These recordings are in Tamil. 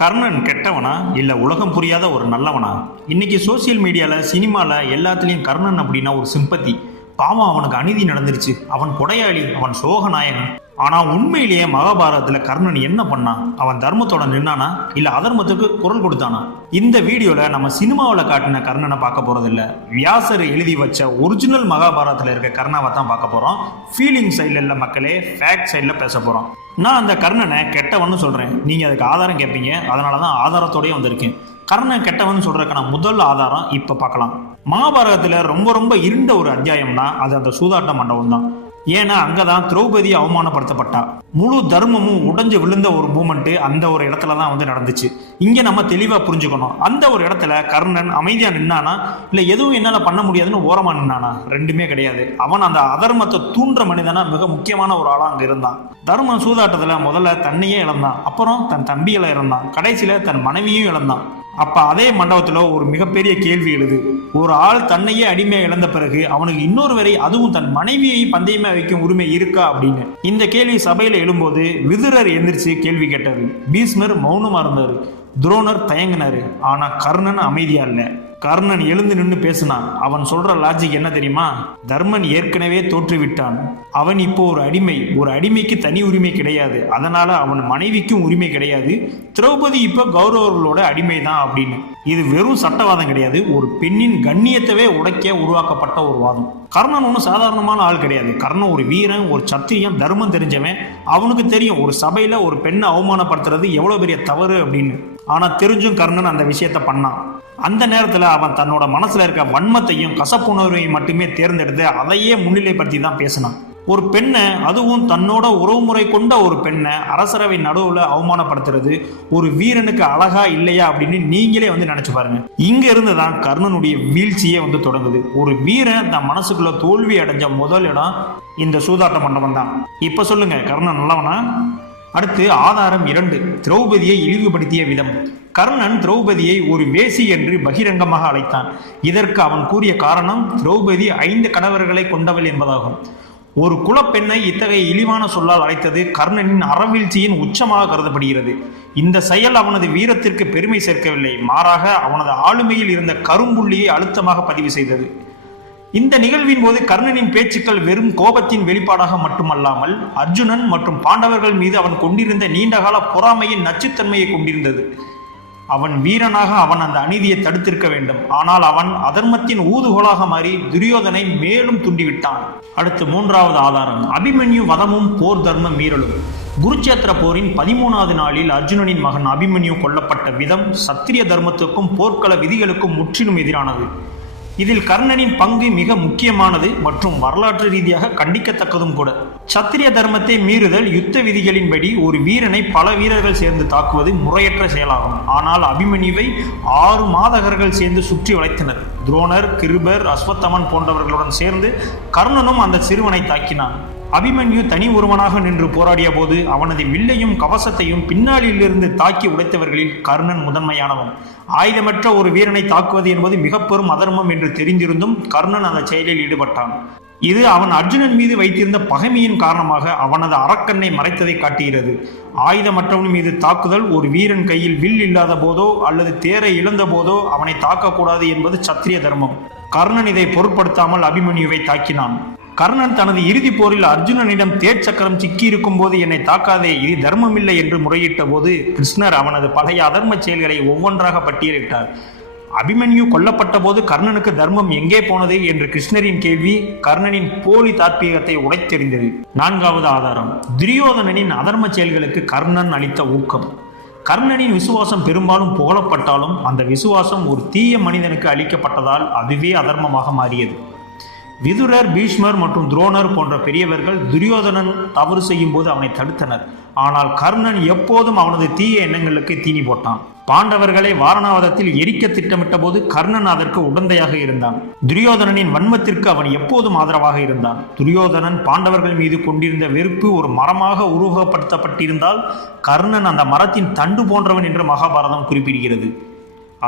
கர்ணன் கெட்டவனா இல்ல உலகம் புரியாத ஒரு நல்லவனா? இன்னைக்கு சோசியல் மீடியால சினிமால எல்லாத்துலயும் கர்ணன் அப்படின்னா ஒரு சிம்பத்தி. பாவம், அவனுக்கு அநீதி நடந்துருச்சு, அவன் கொடையாளி, அவன் சோகநாயகன். ஆனா உண்மையிலேயே மகாபாரதத்துல கர்ணன் என்ன பண்ணான்? அவன் தர்மத்தோட நின்னானா இல்ல அதர்மத்துக்கு குரல் கொடுத்தானா? இந்த வீடியோல நம்ம சினிமாவில் காட்டின கர்ணனை பார்க்க போறதில்ல, வியாசர் எழுதி வச்ச ஒரிஜினல் மகாபாரதத்துல இருக்க கர்ணாவை தான் பார்க்க போறோம். ஃபீலிங் சைட்ல இல்ல மக்களே, ஃபேக்ட் சைட்ல பேச போறோம். நான் அந்த கர்ணனை கெட்டவன்னு சொல்றேன், நீங்க அதுக்கு ஆதாரம் கேட்பீங்க. அதனாலதான் ஆதாரத்தோடய வந்திருக்கேன். கர்ணன் கெட்டவன் சொல்றதுக்கான முதல் ஆதாரம் இப்ப பார்க்கலாம். மகாபாரதத்துல ரொம்ப ரொம்ப இருண்ட ஒரு அத்தியாயம்னா அது அந்த சூதாட்ட மண்டபம் தான். ஏன்னா அங்கதான் திரௌபதி அவமானப்படுத்தப்பட்டா. முழு தர்மமும் உடைஞ்சு விழுந்த ஒரு மூமெண்ட் அந்த ஒரு இடத்துலதான் நடந்துச்சு. இங்க நம்ம தெளிவா புரிஞ்சுக்கணும். அந்த ஒரு இடத்துல கர்ணன் அமைதியா நின்னானா இல்ல எதுவும் என்னால பண்ண முடியாதுன்னு ஓரமா நின்னானா? ரெண்டுமே கிடையாது. அவன் அந்த அதர்மத்தை தூண்டுற மனிதனா மிக முக்கியமான ஒரு ஆளா அங்க இருந்தான். தர்ம சூதாட்டத்துல முதல்ல தன்னையே இழந்தான், அப்புறம் தன் தம்பிகளை இழந்தான், கடைசியில தன் மனைவியும் இழந்தான். அப்ப அதே மண்டபத்துல ஒரு மிகப்பெரிய கேள்வி எழுது. ஒரு ஆள் தன்னையே அடிமையா இழந்த பிறகு அவனுக்கு இன்னொரு வரை, அதுவும் தன் மனைவியை பந்தயமா வைக்கும் உரிமை இருக்கா அப்படின்னு இந்த கேள்வி சபையில எழும்போது விதுரர் எந்திரிச்சு கேள்வி கேட்டாரு. பீஷ்மர் மௌனமா இருந்தாரு, துரோணர் தயங்கினாரு. ஆனா கர்ணன் அமைதியா இல்ல. கர்ணன் எழுந்து நின்று பேசினான். அவன் சொல்ற லாஜிக் என்ன தெரியுமா? தர்மன் ஏற்கனவே தோற்றுவிட்டான், அவன் இப்போ ஒரு அடிமை. ஒரு அடிமைக்கு தனி உரிமை கிடையாது, அதனால அவன் மனைவிக்கும் உரிமை கிடையாது. திரௌபதி இப்ப கௌரவர்களோட அடிமை தான் அப்படின்னு. இது வெறும் சட்டவாதம் கிடையாது, ஒரு பெண்ணின் கண்ணியத்தவே உடைக்க உருவாக்கப்பட்ட ஒரு வாதம். கர்ணன் ஒன்றும் சாதாரணமான ஆள் கிடையாது. கர்ணன் ஒரு வீரன், ஒரு சத்திரியன், தர்மம் தெரிஞ்சவன். அவனுக்கு தெரியும் ஒரு சபையில ஒரு பெண்ணை அவமானப்படுத்துறது எவ்வளவு பெரிய தவறு அப்படின்னு. ஆனா தெரிஞ்சும் கர்ணன் அந்த விஷயத்த பண்ணான். அந்த நேரத்துல அவன் தன்னோட மனசுல இருக்க வன்மத்தையும் கசப்புணர்வையும் மட்டுமே தேர்ந்தெடுத்து அதையே முன்னிலைப்படுத்தி தான் பேசினான். ஒரு பெண்ணை, அதுவும் தன்னோட உறவுமுறை கொண்ட ஒரு பெண்ணை அரசரவை நடுவுல அவமானப்படுத்துறது ஒரு வீரனுக்கு அழகா இல்லையா அப்படின்னு நீங்களே நினைச்சு பாருங்க. இங்க இருந்துதான் கர்ணனுடைய வீழ்ச்சியே தொடங்குது. ஒரு வீரன் தன் மனசுக்குள்ள தோல்வி அடைஞ்ச முதல் இடம் இந்த சூதாட்ட மண்டபம் தான். இப்ப சொல்லுங்க, கர்ணன் நல்லவனா? அடுத்து ஆதாரம் 2, திரௌபதியை இழிவுபடுத்திய விதம். கர்ணன் திரௌபதியை ஒரு வேசி என்று பகிரங்கமாக அழைத்தான். இதற்கு அவன் கூறிய காரணம் திரௌபதி 5 கணவர்களை கொண்டவள் என்பதாகும். ஒரு குலப்பெண்ணை இத்தகைய இழிவான சொல்லால் அழைத்தது கர்ணனின் அறவீழ்ச்சியின் உச்சமாக கருதப்படுகிறது. இந்த செயல் அவனது வீரத்திற்கு பெருமை சேர்க்கவில்லை, மாறாக அவனது ஆளுமையில் இருந்த கரும்புள்ளியை அழுத்தமாக பதிவு செய்தது. இந்த நிகழ்வின் போது கர்ணனின் பேச்சுக்கள் வெறும் கோபத்தின் வெளிப்பாடாக மட்டுமல்லாமல் அர்ஜுனன் மற்றும் பாண்டவர்கள் மீது அவன் கொண்டிருந்த நீண்டகால பொறாமையின் நச்சுத்தன்மையை கொண்டிருந்தது. அவன் வீரனாக அவன் அந்த அநீதியை தடுத்திருக்க வேண்டும், ஆனால் அவன் அதர்மத்தின் ஊதுகோலாக மாறி துரியோதனை மேலும் துண்டிவிட்டான். அடுத்து 3வது ஆதாரம், அபிமன்யு வதமும் போர் தர்ம மீறலும். குருச்சேத்திர போரின் 13வது நாளில் அர்ஜுனனின் மகன் அபிமன்யு கொல்லப்பட்ட விதம் சத்திரிய தர்மத்துக்கும் போர்க்கள விதிகளுக்கும் முற்றிலும் எதிரானது. இதில் கர்ணனின் பங்கு மிக முக்கியமானது மற்றும் வரலாற்று ரீதியாக கண்டிக்கத்தக்கதும் கூட. சத்திரிய தர்மத்தை மீறுதல் யுத்த விதிகளின்படி ஒரு வீரனை பல வீரர்கள் சேர்ந்து தாக்குவது முறையற்ற செயலாகும். ஆனால் அபிமன்யுவை 6 மாதகர்கள் சேர்ந்து சுற்றி வளைத்தனர். துரோணர், கிருபர், அஸ்வத்தமன் போன்றவர்களுடன் சேர்ந்து கர்ணனும் அந்த சிறுவனை தாக்கினான். அபிமன்யு தனி ஒருவனாக நின்று போராடிய போது அவனது வில்லையும் கவசத்தையும் பின்னாளிலிருந்து தாக்கி உடைத்தவர்களில் கர்ணன் முதன்மையானவன். ஆயுதமற்ற ஒரு வீரனை தாக்குவது என்பது மிக பெரும் அதர்மம் என்று தெரிந்திருந்தும் கர்ணன் அந்த செயலில் ஈடுபட்டான். இது அவன் அர்ஜுனன் மீது வைத்திருந்த பகைமையின் காரணமாக அவனது அரக்கண்ணை மறைத்ததை காட்டுகிறது. ஆயுதமற்றவன் மீது தாக்குதல், ஒரு வீரன் கையில் வில் இல்லாத போதோ அல்லது தேரை இழந்த போதோ அவனை தாக்கக்கூடாது என்பது சத்திரிய தர்மம். கர்ணன் இதை பொருட்படுத்தாமல் அபிமன்யுவை தாக்கினான். கர்ணன் தனது இறுதி போரில் அர்ஜுனனிடம் தேர் சக்கரம் சிக்கி இருக்கும் போது என்னை தாக்காதே, இது தர்மமில்லை என்று முறையிட்ட போது கிருஷ்ணர் அவனது பழைய அதர்ம செயல்களை ஒவ்வொன்றாக பட்டியலிட்டார். அபிமன்யு கொல்லப்பட்ட போது கர்ணனுக்கு தர்மம் எங்கே போனது என்று கிருஷ்ணரின் கேள்வி கர்ணனின் போலி தாத்பீகத்தை உடைத்தெறிந்தது. 4வது ஆதாரம், துரியோதனனின் அதர்ம செயல்களுக்கு கர்ணன் அளித்த ஊக்கம். கர்ணனின் விசுவாசம் பெரும்பாலும் புகழப்பட்டாலும் அந்த விசுவாசம் ஒரு தீய மனிதனுக்கு அளிக்கப்பட்டதால் அதுவே அதர்மமாக மாறியது. விதுரர், பீஷ்மர் மற்றும் துரோணர் போன்ற பெரியவர்கள் துரியோதனன் தவறு செய்யும் போது அவனை தடுத்தனர். ஆனால் கர்ணன் எப்போதும் அவனது தீய எண்ணங்களுக்கு தீனி போட்டான். பாண்டவர்களை வாரணாவதத்தில் எரிக்க திட்டமிட்ட போது கர்ணன் அதற்கு உடந்தையாக இருந்தான். துரியோதனனின் வன்மத்திற்கு அவன் எப்போதும் ஆதரவாக இருந்தான். துரியோதனன் பாண்டவர்கள் மீது கொண்டிருந்த வெறுப்பு ஒரு மரமாக உருவகப்படுத்தப்பட்டிருந்தால் கர்ணன் அந்த மரத்தின் தண்டு போன்றவன் என்று மகாபாரதம் குறிப்பிடுகிறது.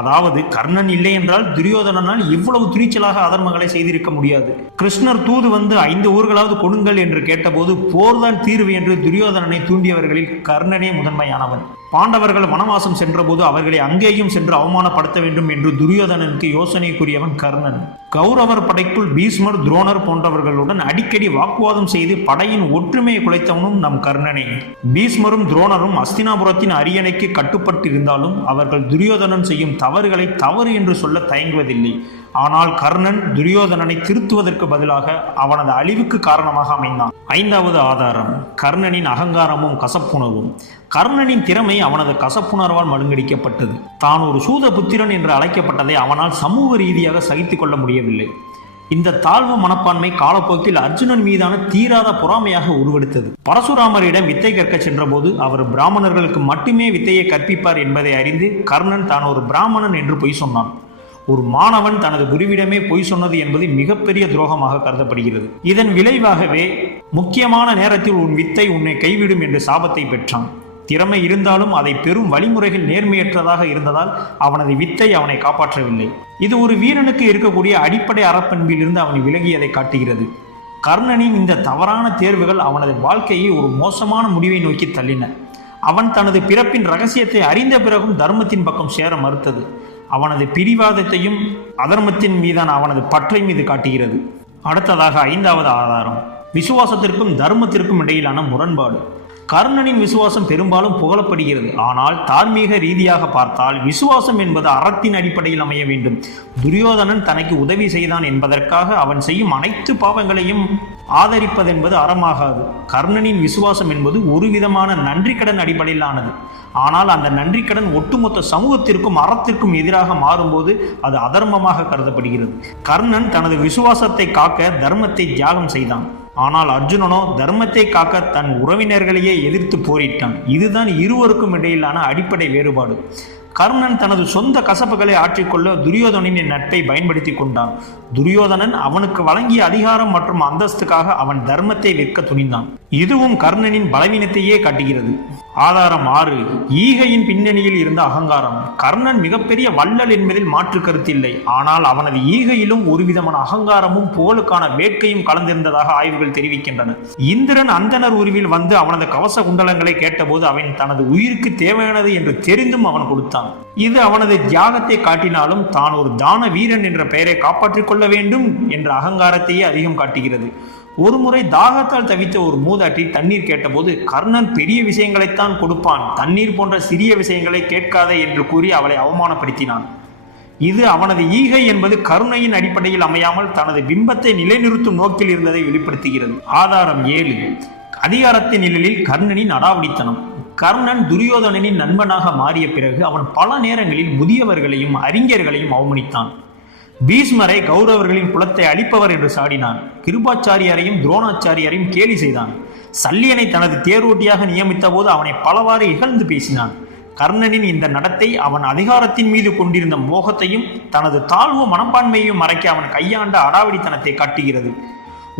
அதாவது கர்ணன் இல்லை என்றால் துரியோதனனால் இவ்வளவு துணிச்சலாக அதர்மங்களை செய்திருக்க முடியாது. கிருஷ்ணர் தூது 5 ஊர்களாவது கொடுங்கள் என்று கேட்டபோது போர்தான் தீர்வு என்று துரியோதனனை தூண்டியவர்களில் கர்ணனே முதன்மையானவன். பாண்டவர்கள் வனவாசம் சென்றபோது அவர்களை அங்கேயும் சென்று அவமானப்படுத்த வேண்டும் என்று துரியோதனனுக்கு யோசனை கூறியவன் கர்ணன். கௌரவர் படைக்குள் பீஷ்மர், துரோணர் போன்றவர்களுடன் அடிக்கடி வாக்குவாதம் செய்து படையின் ஒற்றுமையை குலைத்தவனும் நம் கர்ணனே. பீஷ்மரும் துரோணரும் அஸ்தினாபுரத்தின் அரியணைக்கு கட்டுப்பட்டு இருந்தாலும் அவர்கள் துரியோதனன் செய்யும் தவறுகளை தவறு என்று சொல்ல தயங்குவதில்லை. ஆனால் கர்ணன் துரியோதனனை திருத்துவதற்கு பதிலாக அவனது அழிவுக்கு காரணமாக அமைந்தான். 5வது ஆதாரம், கர்ணனின் அகங்காரமும் கசப்புணர்வும். கர்ணனின் திறமை அவனது கசப்புணர்வால் மழுங்கடிக்கப்பட்டது. தான் ஒரு சூத புத்திரன் என்று அழைக்கப்பட்டதை அவனால் சமூக ரீதியாக சகித்துக் கொள்ள முடியவில்லை. இந்த தாழ்வு மனப்பான்மை காலப்போக்கில் அர்ஜுனன் மீதான தீராத பொறாமையாக உருவெடுத்தது. பரசுராமரிடம் வித்தை கற்க சென்றபோது அவர் பிராமணர்களுக்கு மட்டுமே வித்தையை கற்பிப்பார் என்பதை அறிந்து கர்ணன் தான் ஒரு பிராமணன் என்று பொய் சொன்னான். ஒரு மாணவன் தனது குருவிடமே பொய் சொன்னது என்பது மிகப்பெரிய துரோகமாக கருதப்படுகிறது. இதன் விளைவாகவே முக்கியமான நேரத்தில் உன் வித்தை உன்னை கைவிடும் என்று சாபத்தை பெற்றான். திறமை இருந்தாலும் அதை பெறும் வழிமுறைகள் நேர்மையற்றதாக இருந்ததால் அவனது வித்தை அவனை காப்பாற்றவில்லை. இது ஒரு வீரனுக்கு இருக்கக்கூடிய அடிப்படை அறப்பண்பிலிருந்து அவன் விலகியதை காட்டுகிறது. கர்ணனின் இந்த தவறான தேர்வுகள் அவனது வாழ்க்கையை ஒரு மோசமான முடிவை நோக்கி தள்ளின. அவன் தனது பிறப்பின் ரகசியத்தை அறிந்த பிறகும் தர்மத்தின் பக்கம் சேர மறுத்தது அவனது பிடிவாதத்தையும் அதர்மத்தின் மீதான அவனது பற்றை மீது காட்டுகிறது. அடுத்ததாக 5வது ஆதாரம், விசுவாசத்திற்கும் தர்மத்திற்கும் இடையிலான முரண்பாடு. கர்ணனின் விசுவாசம் பெரும்பாலும் புகழப்படுகிறது. ஆனால் தார்மீக ரீதியாக பார்த்தால் விசுவாசம் என்பது அறத்தின் அடிப்படையில் அமைய வேண்டும். துரியோதனன் தனக்கு உதவி செய்தான் என்பதற்காக அவன் செய்யும் அனைத்து பாவங்களையும் ஆதரிப்பதென்பது அறமாகாது. கர்ணனின் விசுவாசம் என்பது ஒரு விதமான நன்றி கடன் அடிப்படையிலானது. ஆனால் அந்த நன்றி கடன் ஒட்டுமொத்த சமூகத்திற்கும் அறத்திற்கும் எதிராக மாறும்போது அது அதர்மமாக கருதப்படுகிறது. கர்ணன் தனது விசுவாசத்தை காக்க தர்மத்தை தியாகம் செய்தான். ஆனால் அர்ஜுனனோ தர்மத்தை காக்க தன் உறவினர்களையே எதிர்த்து போரிட்டான். இதுதான் இருவருக்கும் இடையிலான அடிப்படை வேறுபாடு. கர்ணன் தனது சொந்த கசப்புகளை ஆற்றிக்கொள்ள துரியோதனனின் நட்பை பயன்படுத்தி கொண்டான். துரியோதனன் அவனுக்கு வழங்கிய அதிகாரம் மற்றும் அந்தஸ்துக்காக அவன் தர்மத்தை விற்க துணிந்தான். இதுவும் கர்ணனின் பலவீனத்தையே காட்டுகிறது. ஆதாரம் 6, ஈகையின் பின்னணியில் இருந்த அகங்காரம். கர்ணன் மிகப்பெரிய வள்ளல் என்பதில் மாற்று கருத்தில்லை. ஆனால் அவனது ஈகையிலும் ஒரு விதமான அகங்காரமும் புகழுக்கான வேட்கையும் கலந்திருந்ததாக ஆய்வுகள் தெரிவிக்கின்றன. இந்திரன் அந்தனர் உருவில் வந்து அவனது கவச குண்டலங்களை கேட்டபோது அவன் தனது உயிருக்கு தேவையானது என்று தெரிந்தும் அவன் கொடுத்தான். இது அவனது தியாகத்தை காட்டினாலும் தான் ஒரு தான வீரன் என்ற பெயரை காப்பாற்றிக் கொள்ள வேண்டும் என்ற அகங்காரத்தையே அதிகம் காட்டுகிறது. ஒருமுறை தாகத்தால் தவித்த ஒரு மூதாட்டி தண்ணீர் கேட்டபோது கர்ணன் பெரிய விஷயங்களைத்தான் கொடுப்பான், தண்ணீர் போன்ற சிறிய விஷயங்களை கேட்காதே என்று கூறி அவளை அவமானப்படுத்தினான். இது அவனது ஈகை என்பது கருணையின் அடிப்படையில் அமையாமல் தனது பிம்பத்தை நிலைநிறுத்தும் நோக்கில் இருந்ததை வெளிப்படுத்துகிறது. ஆதாரம் 7, அதிகாரத்தின் நிழலில் கர்ணனின் அடாவடித்தனம். கர்ணன் துரியோதனனின் நண்பனாக மாறிய பிறகு அவன் பல நேரங்களில் முதியவர்களையும் அறிஞர்களையும் அவமதித்தான். பீஷ்மரை கௌரவர்களின் குலத்தை அழிப்பவர் என்று சாடினான். கிருபாச்சாரியரையும் துரோணாச்சாரியரையும் கேலி செய்தான். சல்லியனை தனது தேரோட்டியாக நியமித்த போது அவனை பலவாறு இகழ்ந்து பேசினான். கர்ணனின் இந்த நடத்தை அவன் அதிகாரத்தின் மீது கொண்டிருந்த மோகத்தையும் தனது தாழ்வு மனப்பான்மையையும் மறைக்க அவன் கையாண்ட அடாவடித்தனத்தை காட்டுகிறது.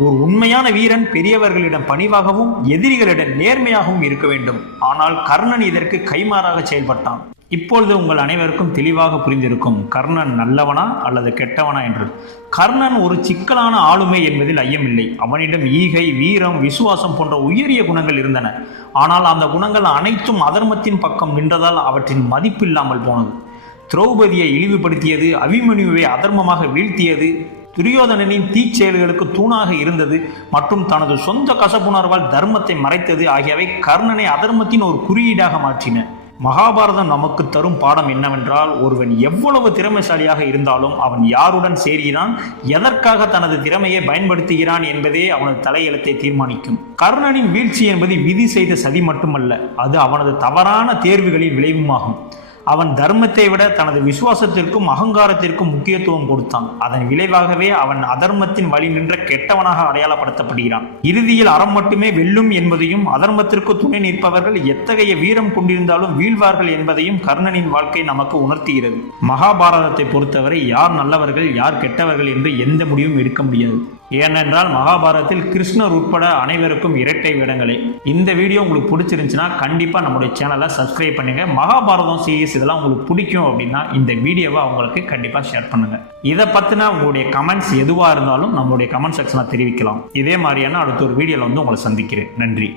ஒரு உண்மையான வீரன் பெரியவர்களிடம் பணிவாகவும் எதிரிகளிடம் நேர்மையாகவும் இருக்க வேண்டும். ஆனால் கர்ணன் இதற்கு கைமாறாக செயல்பட்டான். இப்பொழுது உங்கள் அனைவருக்கும் தெளிவாக புரிந்திருக்கும் கர்ணன் நல்லவனா அல்லது கெட்டவனா என்று. கர்ணன் ஒரு சிக்கலான ஆளுமை என்பதில் ஐயமில்லை. அவனிடம் ஈகை, வீரம், விசுவாசம் போன்ற உயரிய குணங்கள் இருந்தன. ஆனால் அந்த குணங்கள் அனைத்தும் அதர்மத்தின் பக்கம் நின்றதால் அவற்றின் மதிப்பு இல்லாமல் போனது. திரௌபதியை இழிவுபடுத்தியது, அபிமன்யுவை அதர்மமாக வீழ்த்தியது, துரியோதனனின் தீச்செயல்களுக்கு தூணாக இருந்தது மற்றும் தனது சொந்த கசப்புணர்வால் தர்மத்தை மறைத்தது ஆகியவை கர்ணனை அதர்மத்தின் ஒரு குறியீடாக மாற்றின. மகாபாரதம் நமக்கு தரும் பாடம் என்னவென்றால், ஒருவன் எவ்வளவு திறமைசாலியாக இருந்தாலும் அவன் யாருடன் சேர்கிறான், எதற்காக தனது திறமையை பயன்படுத்துகிறான் என்பதே அவனது தலையெழுத்தை தீர்மானிக்கும். கர்ணனின் வீழ்ச்சி என்பது விதி செய்த சதி மட்டுமல்ல, அது அவனது தவறான தேர்வுகளின் விளைவுமாகும். அவன் தர்மத்தை விட தனது விசுவாசத்திற்கும் அகங்காரத்திற்கும் முக்கியத்துவம் கொடுத்தான். அதன் விளைவாகவே அவன் அதர்மத்தின் வழி நின்ற கெட்டவனாக அடையாளப்படுத்தப்படுகிறான். இறுதியில் அறம் மட்டுமே வெல்லும் என்பதையும் அதர்மத்திற்கு துணை நிற்பவர்கள் எத்தகைய வீரம் கொண்டிருந்தாலும் வீழ்வார்கள் என்பதையும் கர்ணனின் வாழ்க்கை நமக்கு உணர்த்துகிறது. மகாபாரதத்தை பொறுத்தவரை யார் நல்லவர்கள் யார் கெட்டவர்கள் என்று எந்த முடிவும் எடுக்க முடியாது. ஏனென்றால் மகாபாரதத்தில் கிருஷ்ணர் உட்பட அனைவருக்கும் இரட்டை வேடங்களே. இந்த வீடியோ உங்களுக்கு பிடிச்சிருந்துச்சுன்னா கண்டிப்பாக நம்முடைய சேனலை சப்ஸ்கிரைப் பண்ணுங்க. மகாபாரதம் சீரிஸ் இதெல்லாம் உங்களுக்கு பிடிக்கும் அப்படின்னா இந்த வீடியோவை அவங்களுக்கு கண்டிப்பாக ஷேர் பண்ணுங்க. இதை பற்றின உங்களுடைய கமெண்ட்ஸ் எதுவாக இருந்தாலும் நம்மளுடைய கமெண்ட் செக்ஷனில் தெரிவிக்கலாம். இதே மாதிரியான அடுத்த ஒரு வீடியோவில் உங்களை சந்திக்கிறேன். நன்றி.